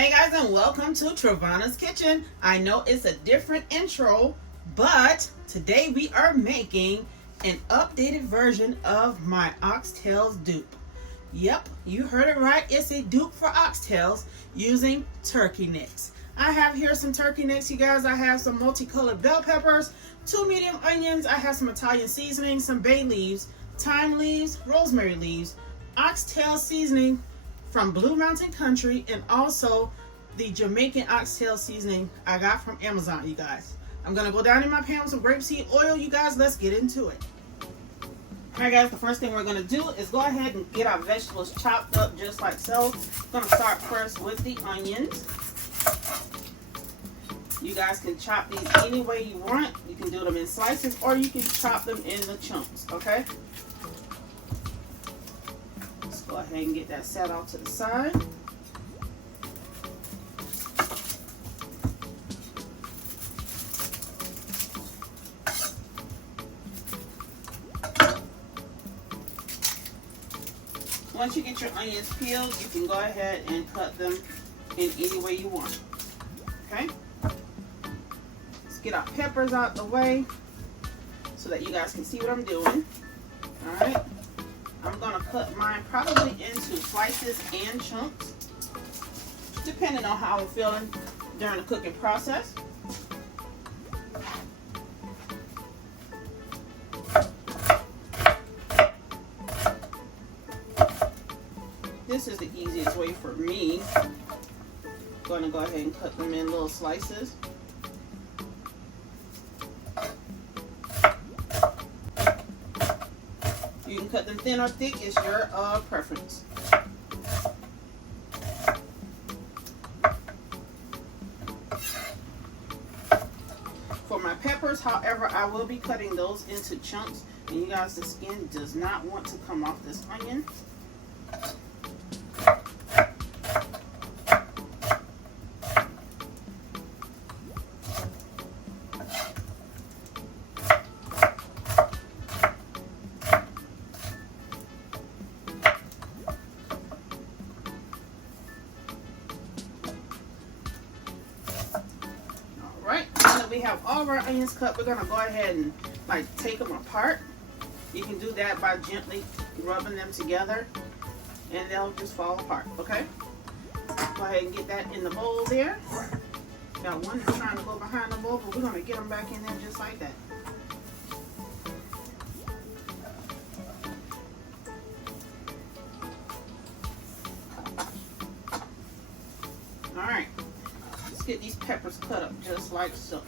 Hey guys, and welcome to Travana's Kitchen. I know it's a different intro, but today we are making an updated version of my Oxtail Dupe. Yep, you heard it right. It's a dupe for oxtails using turkey necks. I have here some turkey necks, you guys. I have some multicolored bell peppers, 2 medium onions. I have some Italian seasoning, some bay leaves, thyme leaves, rosemary leaves, oxtail seasoning from Blue Mountain Country, and also the Jamaican oxtail seasoning I got from Amazon, you guys. I'm gonna go down in my pan with some grapeseed oil, you guys. Let's get into it. Alright guys, the first thing we're gonna do is go ahead and get our vegetables chopped up just like so. I'm gonna start first with the onions. You guys can chop these any way you want. You can do them in slices or you can chop them in the chunks, okay? Let's go ahead and get that set off to the side. Once you get your onions peeled, you can go ahead and cut them in any way you want, okay? Let's get our peppers out the way so that you guys can see what I'm doing. All right, I'm gonna cut mine probably into slices and chunks, depending on how I'm feeling during the cooking process. This is the easiest way for me. I'm going to go ahead and cut them in little slices. You can cut them thin or thick, it's your preference. For my peppers, however, I will be cutting those into chunks. And you guys, the skin does not want to come off this onion. We have all of our onions cut. We're gonna go ahead and take them apart. You can do that by gently rubbing them together and they'll just fall apart, okay? Go ahead and get that in the bowl there. Got one that's trying to go behind the bowl, but we're gonna get them back in there just like that. All right. Get these peppers cut up just like so.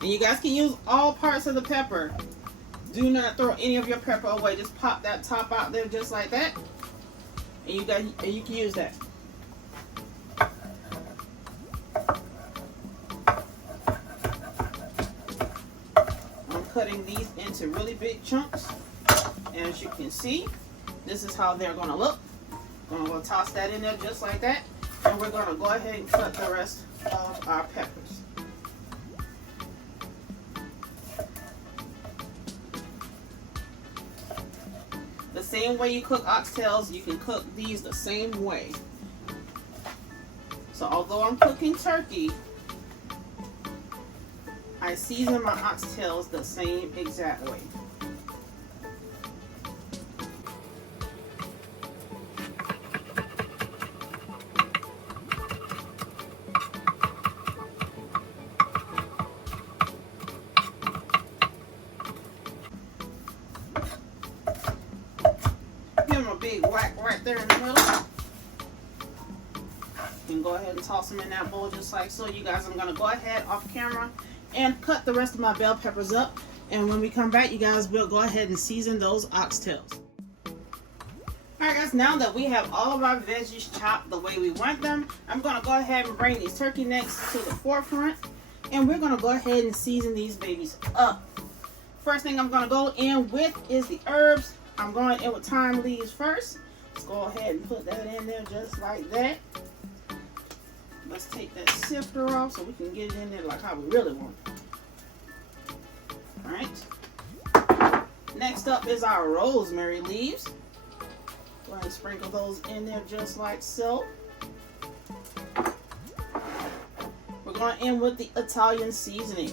And you guys can use all parts of the pepper. Do not throw any of your pepper away. Just pop that top out there just like that. And you can use that. I'm cutting these into really big chunks. As you can see, this is how they're gonna look. I'm going to toss that in there just like that, and we're going to go ahead and cut the rest of our peppers. The same way you cook oxtails, you can cook these the same way. So although I'm cooking turkey, I season my oxtails the same exact way. Big whack right there in the middle. You can go ahead and toss them in that bowl just like so. You guys, I'm going to go ahead off camera and cut the rest of my bell peppers up. And when we come back, you guys, will go ahead and season those oxtails. Alright guys, now that we have all of our veggies chopped the way we want them, I'm going to go ahead and bring these turkey necks to the forefront. And we're going to go ahead and season these babies up. First thing I'm going to go in with is the herbs. I'm going in with thyme leaves first. Let's go ahead and put that in there just like that. Let's take that sifter off so we can get it in there like how we really want it. Alright. Next up is our rosemary leaves. Go ahead and sprinkle those in there just like so. We're going to end with the Italian seasoning.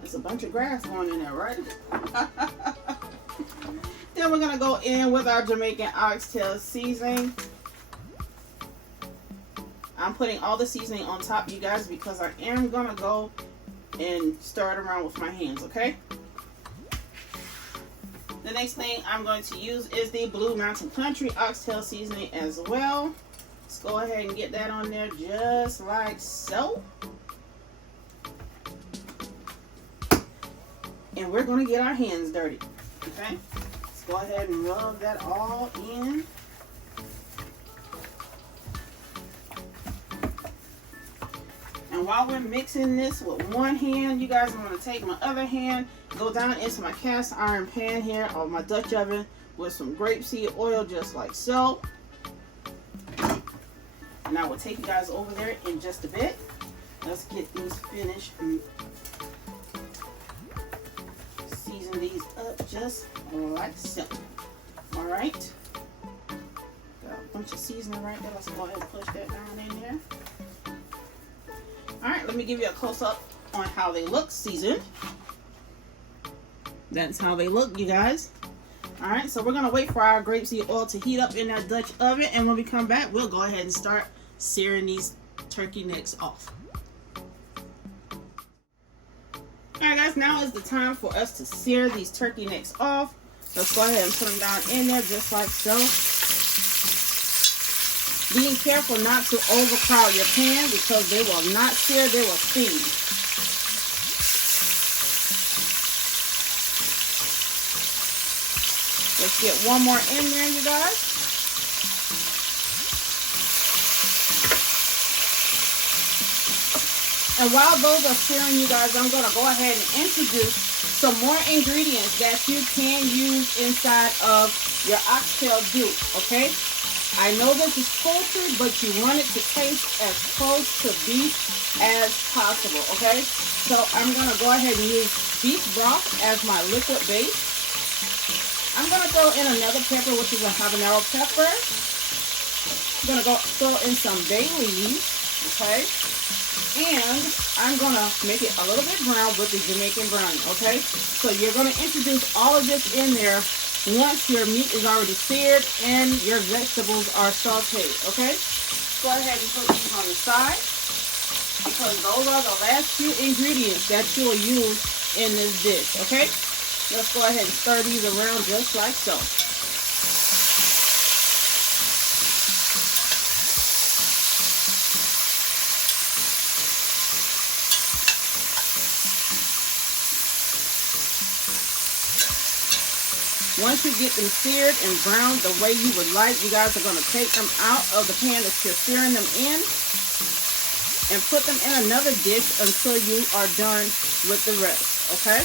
There's a bunch of grass going in there, right? Then we're going to go in with our Jamaican oxtail seasoning. I'm putting all the seasoning on top, you guys, because I am going to go and stir it around with my hands, okay? The next thing I'm going to use is the Blue Mountain Country oxtail seasoning as well. Let's go ahead and get that on there just like so. And we're going to get our hands dirty, okay? Let's go ahead and rub that all in. And while we're mixing this with one hand, you guys, I'm going to take my other hand, go down into my cast iron pan here or my Dutch oven with some grapeseed oil just like so. And I will take you guys over there in just a bit. Let's get these finished and season these up just like so. All right. Got a bunch of seasoning right there. Let's go ahead and push that down in there. Alright, let me give you a close-up on how they look seasoned. That's how they look, you guys. Alright, so we're going to wait for our grapeseed oil to heat up in that Dutch oven. And when we come back, we'll go ahead and start searing these turkey necks off. Alright guys, now is the time for us to sear these turkey necks off. Let's go ahead and put them down in there just like so. Being careful not to overcrowd your pan because they will not sear, they will steam. Let's get one more in there, you guys. And while those are searing, you guys, I'm going to go ahead and introduce some more ingredients that you can use inside of your oxtail dupe, okay? I know this is poultry, but you want it to taste as close to beef as possible, okay? So I'm going to go ahead and use beef broth as my liquid base. I'm going to throw in another pepper, which is a habanero pepper. I'm going to go throw in some bay leaves, okay? And I'm going to make it a little bit brown with the Jamaican brownie, okay? So you're going to introduce all of this in there once your meat is already seared and your vegetables are sauteed, okay? Go ahead and put these on the side because those are the last few ingredients that you will use in this dish, okay? Let's go ahead and stir these around just like so. Once you get them seared and browned the way you would like, you guys are going to take them out of the pan that you're searing them in and put them in another dish until you are done with the rest, okay?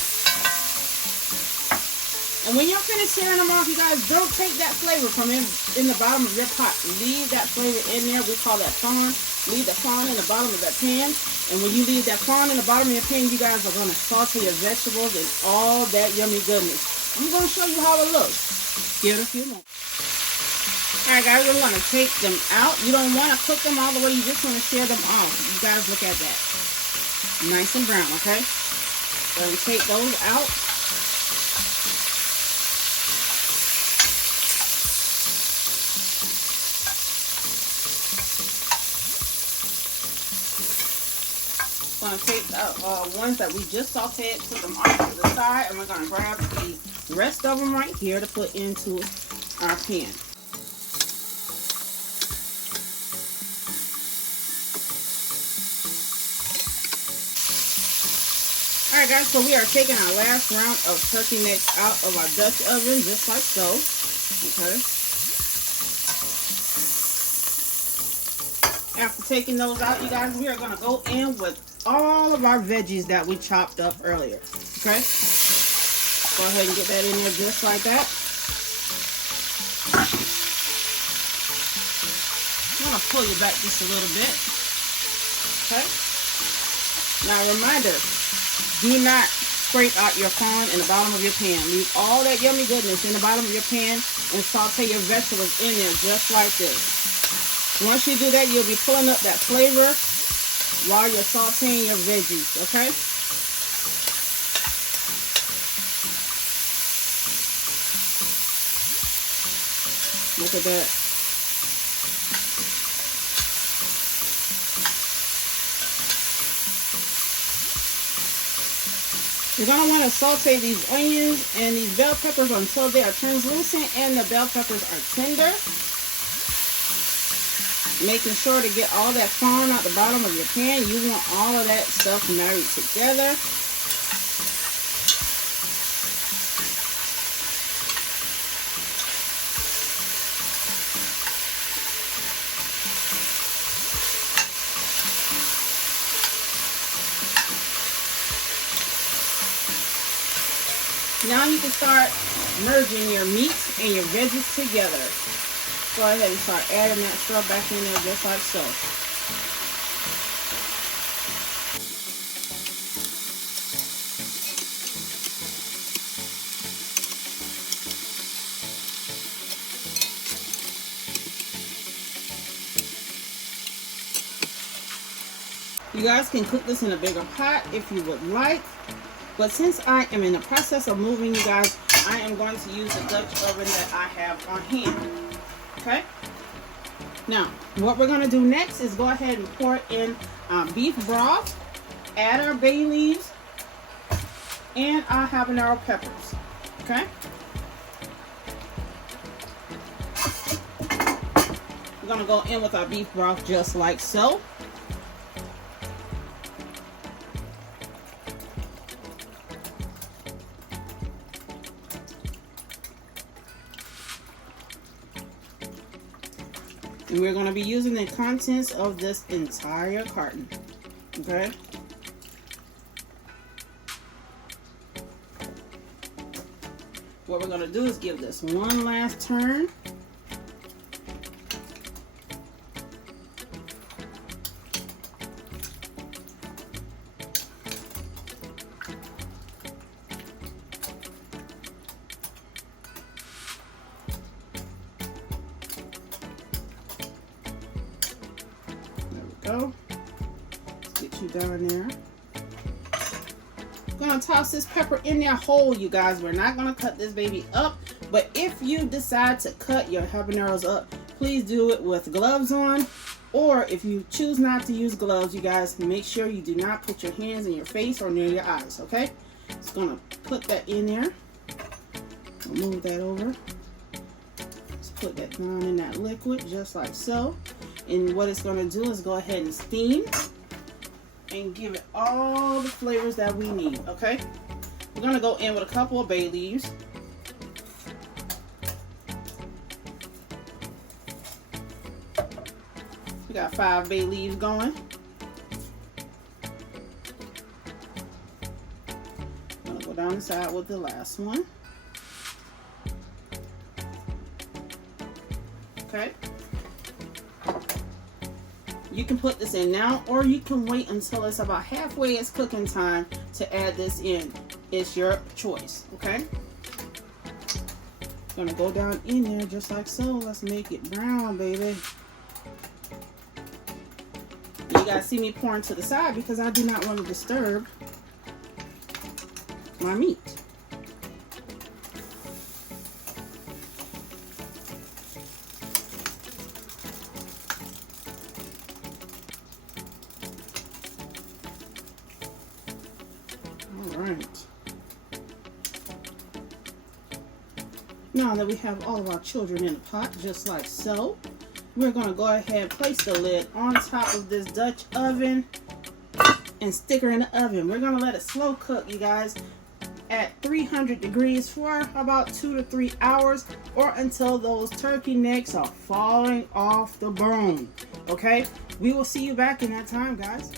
And when you're finished searing them off, you guys, don't take that flavor from in the bottom of your pot. Leave that flavor in there. We call that fond. Leave the fond in the bottom of that pan. And when you leave that fond in the bottom of your pan, you guys are going to saute your vegetables and all that yummy goodness. I'm going to show you how it looks. Give it a few minutes. Alright guys, we're going to take them out. You don't want to cook them all the way. You just want to sear them off. You guys look at that. Nice and brown, okay? So we take those out. We're going to take the ones that we just sauteed, put them off to the side, and we're going to grab the rest of them right here to put into our pan. Alright guys, so we are taking our last round of turkey necks out of our Dutch oven, just like so. Okay. After taking those out, you guys, we are going to go in with all of our veggies that we chopped up earlier. Okay. Go ahead and get that in there just like that. I'm going to pull you back just a little bit. Okay. Now reminder, do not scrape out your corn in the bottom of your pan. Leave all that yummy goodness in the bottom of your pan and saute your vegetables in there just like this. Once you do that, you'll be pulling up that flavor while you're sauteing your veggies, okay? Look at that. You're going to want to saute these onions and these bell peppers until they are translucent and the bell peppers are tender. Making sure to get all that foam out the bottom of your pan. You want all of that stuff married together. Now you can start merging your meat and your veggies together. Go ahead and start adding that stuff back in there just like so. You guys can cook this in a bigger pot if you would like. But since I am in the process of moving, you guys, I am going to use the Dutch oven that I have on hand. Okay? Now, what we're going to do next is go ahead and pour in beef broth, add our bay leaves, and our habanero peppers. Okay? We're going to go in with our beef broth just like so. And we're going to be using the contents of this entire carton. Okay? What we're going to do is give this one last turn. Let's get you down there. I'm gonna toss this pepper in there whole, you guys. We're not gonna cut this baby up, but if you decide to cut your habaneros up, please do it with gloves on, or if you choose not to use gloves, you guys, make sure you do not put your hands in your face or near your eyes. Okay, just gonna put that in there. I'll move that over. Let's put that down in that liquid just like so. And what it's going to do is go ahead and steam and give it all the flavors that we need, okay? We're going to go in with a couple of bay leaves. We got 5 bay leaves going. I'm going to go down the side with the last one. Okay. You can put this in now, or you can wait until it's about halfway its cooking time to add this in. It's your choice, okay? Gonna go down in there just like so. Let's make it brown, baby. You guys see me pouring to the side because I do not want to disturb my meat. Now that we have all of our children in the pot, just like so, we're going to go ahead and place the lid on top of this Dutch oven and stick her in the oven. We're going to let it slow cook, you guys, at 300 degrees for about 2 to 3 hours, or until those turkey necks are falling off the bone. Okay, we will see you back in that time, guys.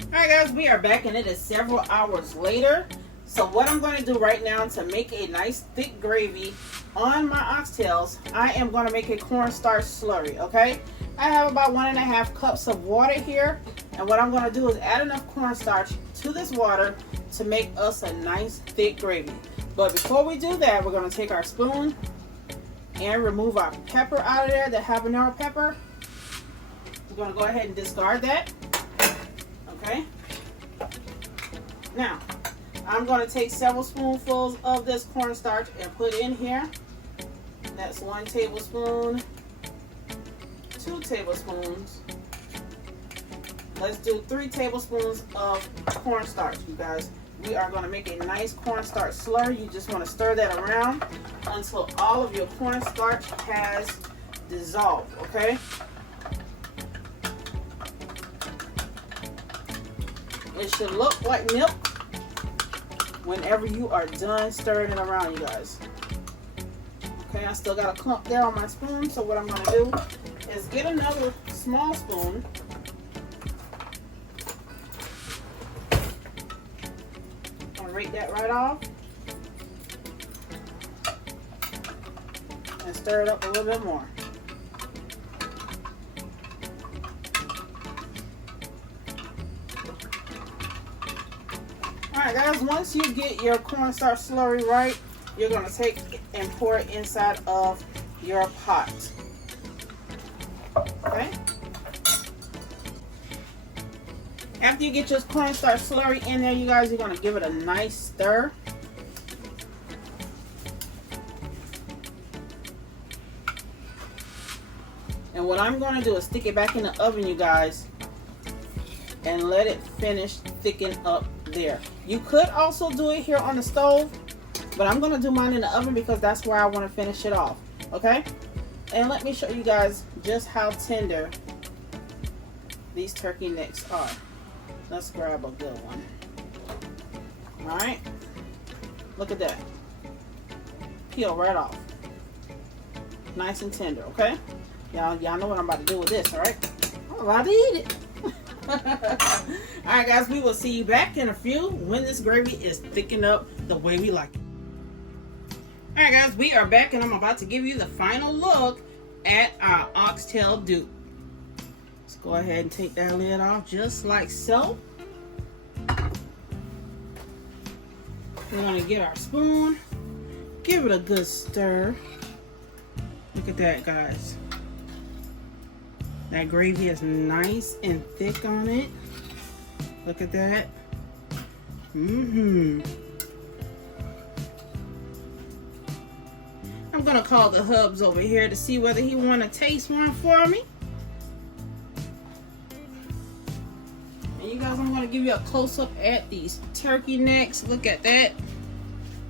All right, guys, we are back, and it is several hours later. So what I'm going to do right now to make a nice thick gravy on my oxtails, I am going to make a cornstarch slurry, okay? I have about 1.5 cups of water here, and what I'm going to do is add enough cornstarch to this water to make us a nice thick gravy. But before we do that, we're going to take our spoon and remove our pepper out of there, the habanero pepper. We're going to go ahead and discard that. Okay. Now, I'm going to take several spoonfuls of this cornstarch and put in here. That's 1 tablespoon, 2 tablespoons. Let's do 3 tablespoons of cornstarch, you guys. We are going to make a nice cornstarch slurry. You just want to stir that around until all of your cornstarch has dissolved, okay? It should look like milk whenever you are done stirring it around, you guys. Okay, I still got a clump there on my spoon, so what I'm going to do is get another small spoon. I'm going to rake that right off and stir it up a little bit more. Alright guys, once you get your cornstarch slurry right, you're going to take and pour it inside of your pot. Okay? After you get your cornstarch slurry in there, you guys, you're going to give it a nice stir. And what I'm going to do is stick it back in the oven, you guys, and let it finish thicken up there. You could also do it here on the stove, but I'm going to do mine in the oven because that's where I want to finish it off. Okay? And let me show you guys just how tender these turkey necks are. Let's grab a good one. Alright? Look at that. Peel right off. Nice and tender, okay? Y'all know what I'm about to do with this, alright? I'm about to eat it. Alright guys, we will see you back in a few when this gravy is thickened up the way we like it. Alright guys, we are back and I'm about to give you the final look at our oxtail dupe. Let's go ahead and take that lid off just like so. We're going to get our spoon, give it a good stir. Look at that, guys. That gravy is nice and thick on it. Look at that. I'm gonna call the hubs over here to see whether he wanna taste one for me. And you guys, I'm gonna give you a close-up at these turkey necks. Look at that.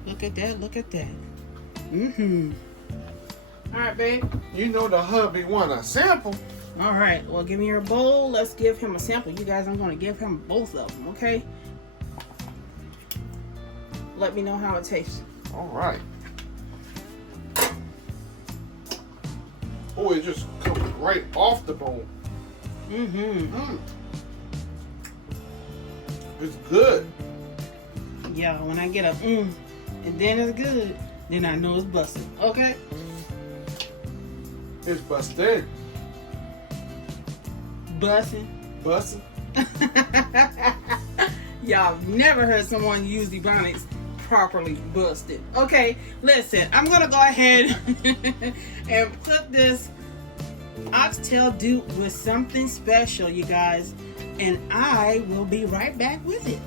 Look at that, look at that. Alright, babe. You know the hubby want a sample. Alright, well give me your bowl. Let's give him a sample. You guys, I'm gonna give him both of them, okay? Let me know how it tastes. Alright. Oh, it just comes right off the bone. It's good. Yeah, when I get a and then it's good, then I know it's busted. Okay? It's busted. Busting. Y'all never heard someone use Ebonics properly busted. Okay, listen, I'm gonna go ahead and put this oxtail dupe with something special, you guys, and I will be right back with it.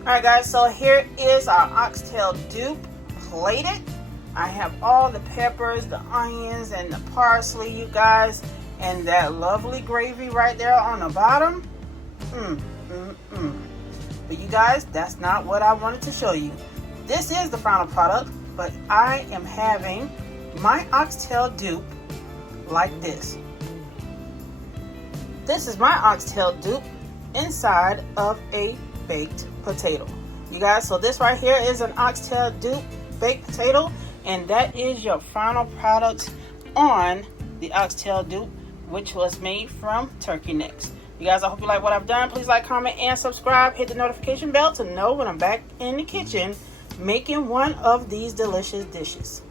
Alright guys, so here is our oxtail dupe plated. I have all the peppers, the onions, and the parsley, you guys, and that lovely gravy right there on the bottom. But you guys, that's not what I wanted to show you. This is the final product, but I am having my oxtail dupe like this. This is my oxtail dupe inside of a baked potato. You guys, so this right here is an oxtail dupe baked potato, and that is your final product on the oxtail dupe, which was made from turkey necks. You guys, I hope you like what I've done. Please like, comment, and subscribe. Hit the notification bell to know when I'm back in the kitchen making one of these delicious dishes.